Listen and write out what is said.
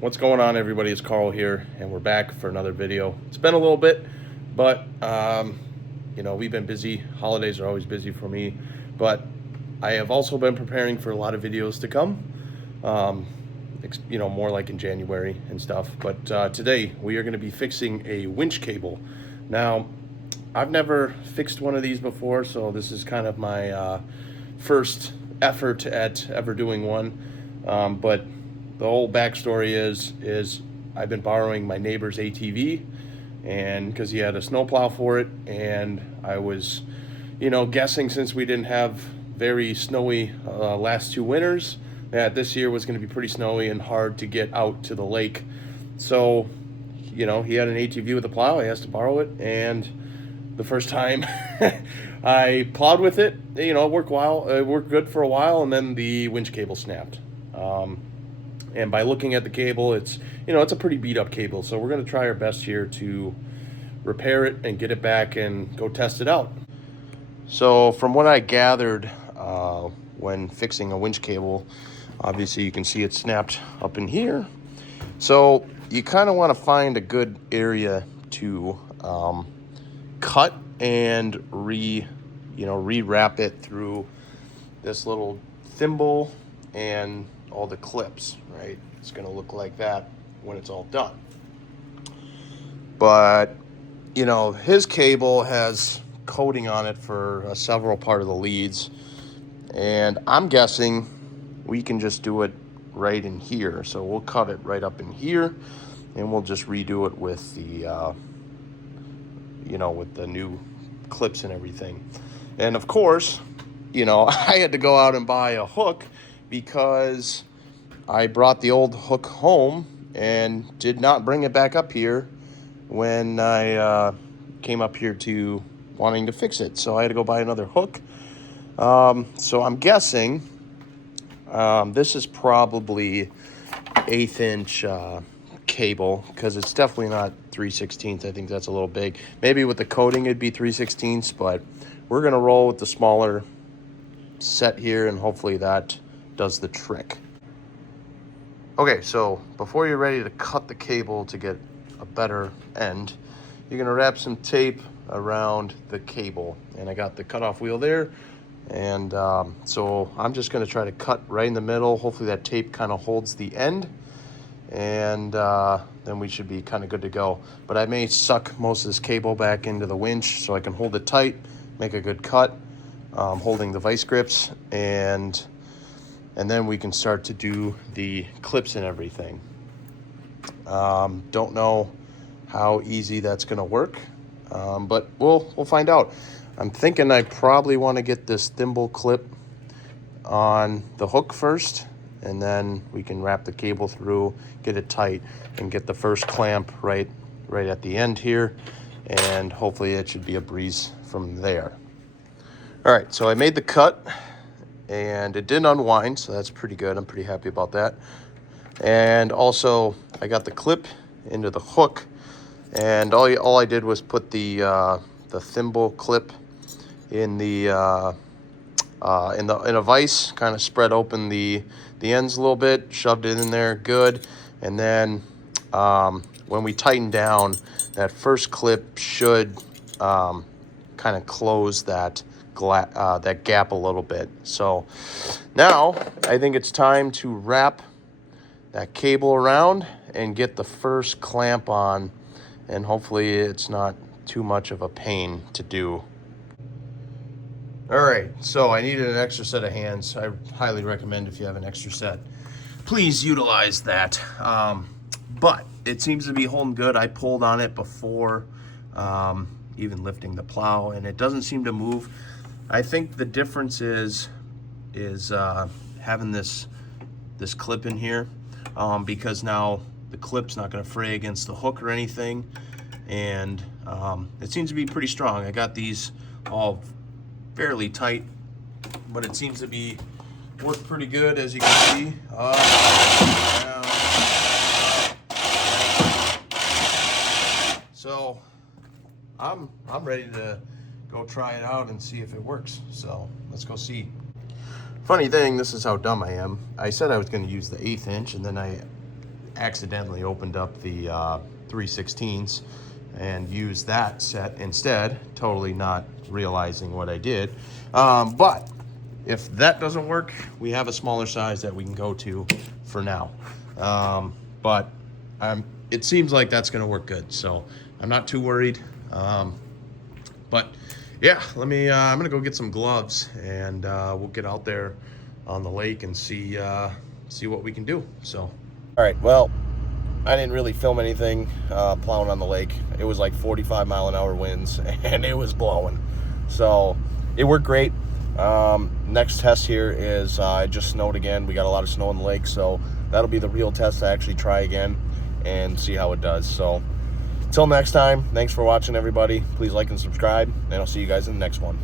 What's going on, everybody? It's Carl here, and we're back for another video. It's been a little bit, but we've been busy. Holidays are always busy for me, but I have also been preparing for a lot of videos to come. More like in January and stuff. But today we are going to be fixing a winch cable. Now, I've never fixed one of these before, so this is kind of my first effort at ever doing one. But the whole backstory is I've been borrowing my neighbor's ATV, and because he had a snowplow for it, and I was, guessing since we didn't have very snowy last two winters, that this year was going to be pretty snowy and hard to get out to the lake. So, he had an ATV with a plow. I asked to borrow it, and the first time I plowed with it, it worked good for a while, and then the winch cable snapped. And by looking at the cable, it's a pretty beat up cable. So we're going to try our best here to repair it and get it back and go test it out. So from what I gathered when fixing a winch cable, obviously you can see it snapped up in here. So you kind of want to find a good area to cut and re-wrap it through this little thimble and all the clips, right? It's going to look like that when it's all done. But, his cable has coating on it for several part of the leads, and I'm guessing we can just do it right in here. So we'll cut it right up in here, and we'll just redo it with the, with the new clips and everything. And of course, I had to go out and buy a hook because I brought the old hook home and did not bring it back up here when I came up here to wanting to fix it. So I had to go buy another hook. So I'm guessing this is probably 1/8 inch cable, because it's definitely not 3/16. I think that's a little big. Maybe with the coating it'd be 3/16, but we're gonna roll with the smaller set here, and hopefully that does the trick. Okay, so before you're ready to cut the cable to get a better end, you're gonna wrap some tape around the cable. And I got the cutoff wheel there. And so I'm just gonna try to cut right in the middle. Hopefully that tape kind of holds the end. And then we should be kind of good to go. But I may suck most of this cable back into the winch so I can hold it tight, make a good cut, holding the vice grips, and then we can start to do the clips and everything. Don't know how easy that's gonna work, but we'll find out. I'm thinking I probably want to get this thimble clip on the hook first, and then we can wrap the cable through, get it tight, and get the first clamp right at the end here, and hopefully it should be a breeze from there. All right, so I made the cut, and it didn't unwind, so that's pretty good. I'm pretty happy about that. And also, I got the clip into the hook, and all I did was put the thimble clip in in a vise, kind of spread open the ends a little bit, shoved it in there good, and then when we tighten down, that first clip should kind of close that gap a little bit. So now I think it's time to wrap that cable around and get the first clamp on, and hopefully it's not too much of a pain to do. All right, so I needed an extra set of hands. I highly recommend, if you have an extra set, please utilize that. But it seems to be holding good. I pulled on it before even lifting the plow, and it doesn't seem to move. I think the difference is having this clip in here, because now the clip's not going to fray against the hook or anything, and it seems to be pretty strong. I got these all fairly tight, but it seems to be worked pretty good, as you can see. Down. So I'm ready to go try it out and see if it works. So let's go see. Funny thing, this is how dumb I am. I said I was going to use the 1/8 inch, and then I accidentally opened up the 3/16 and used that set instead, totally not realizing what I did. But if that doesn't work, we have a smaller size that we can go to for now. But it seems like that's going to work good, so I'm not too worried. But yeah, I'm gonna go get some gloves, and we'll get out there on the lake and see what we can do. So, all right, well, I didn't really film anything plowing on the lake. It was like 45-mile-an-hour winds, and it was blowing, so it worked great. Next test here is it just snowed again. We got a lot of snow on the lake, so that'll be the real test to actually try again and see how it does. So until next time, thanks for watching, everybody. Please like and subscribe, and I'll see you guys in the next one.